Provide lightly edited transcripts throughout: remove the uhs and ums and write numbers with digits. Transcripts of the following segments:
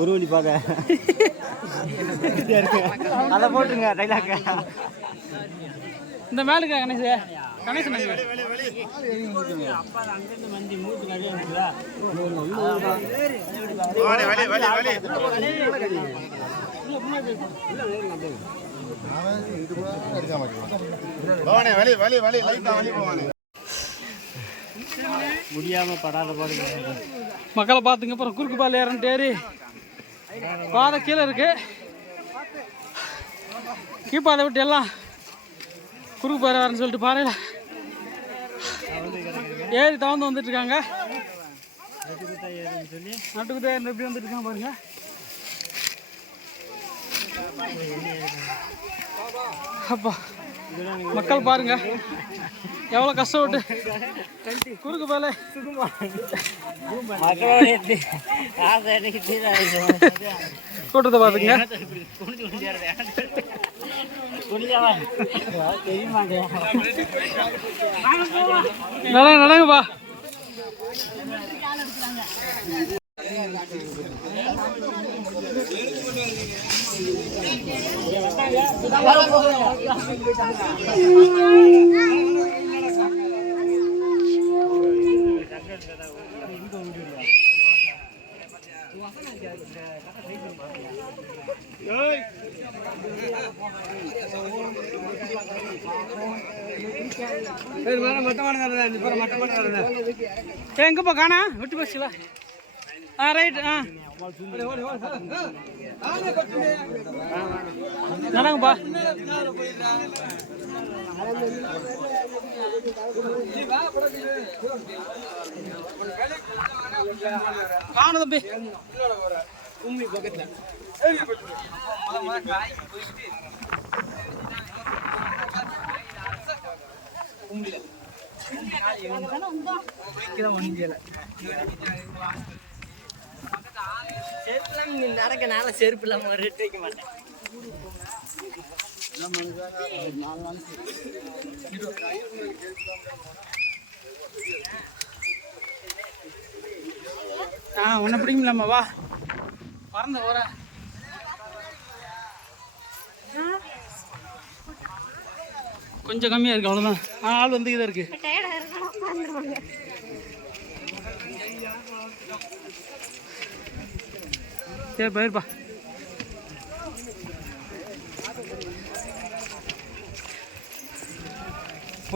ஒரு வழி பார்க்க அதை போட்டுருங்க டைலாக். இந்த மேலுக்கு கணேசன் முடியாம படாத பாடு மக்களை பார்த்துங்க. அப்புறம் குறுக்கு பால் ஏறன்ட்டு ஏறி பாதை கீழே இருக்கு. கீப்பாதை விட்டு எல்லாம் குறுக்கு பாறை வரேன்னு சொல்லிட்டு பாறையில் ஏறி தவந்து வந்துட்டு இருக்காங்க. நட்டுக்குத்தா எப்படி வந்துட்டு இருக்காங்க பாருங்க. அப்பா மக்கள் பாருங்க எவ்வளோ கஷ்டப்பட்டு குறுக்கு பாலை கூட்டத்தை பார்த்துங்க. நடங்கப்பா. எங்கப்பா காணா விட்டு போச்சுல. ரைட். நடங்கப்பா. காணு தம்பி நடக்கனால செருப்பு இல்லாம ரெட்டு வைக்க மாட்டேன். உன்னை பிடிக்கலாமா? வா பறந்து போற. கொஞ்சம் கம்மியா இருக்கு அவ்வளவுதான். ஆள் வந்துக்கிதான் இருக்கு. சரி போயிருப்பா.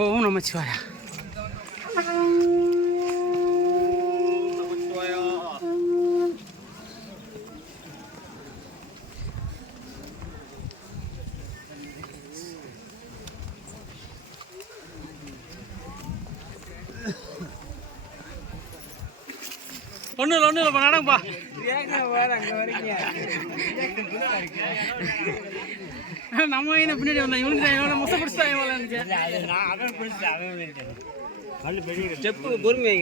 ஓம் நமச்சிவாயா. ஒன்றும் இல்லைப்பா நடங்கப்பா. நம்ம என்ன பின்னாடி வந்தா இவனுக்கு எவ்வளோ முசை பிடிச்சிட்டாங்க பொறுமை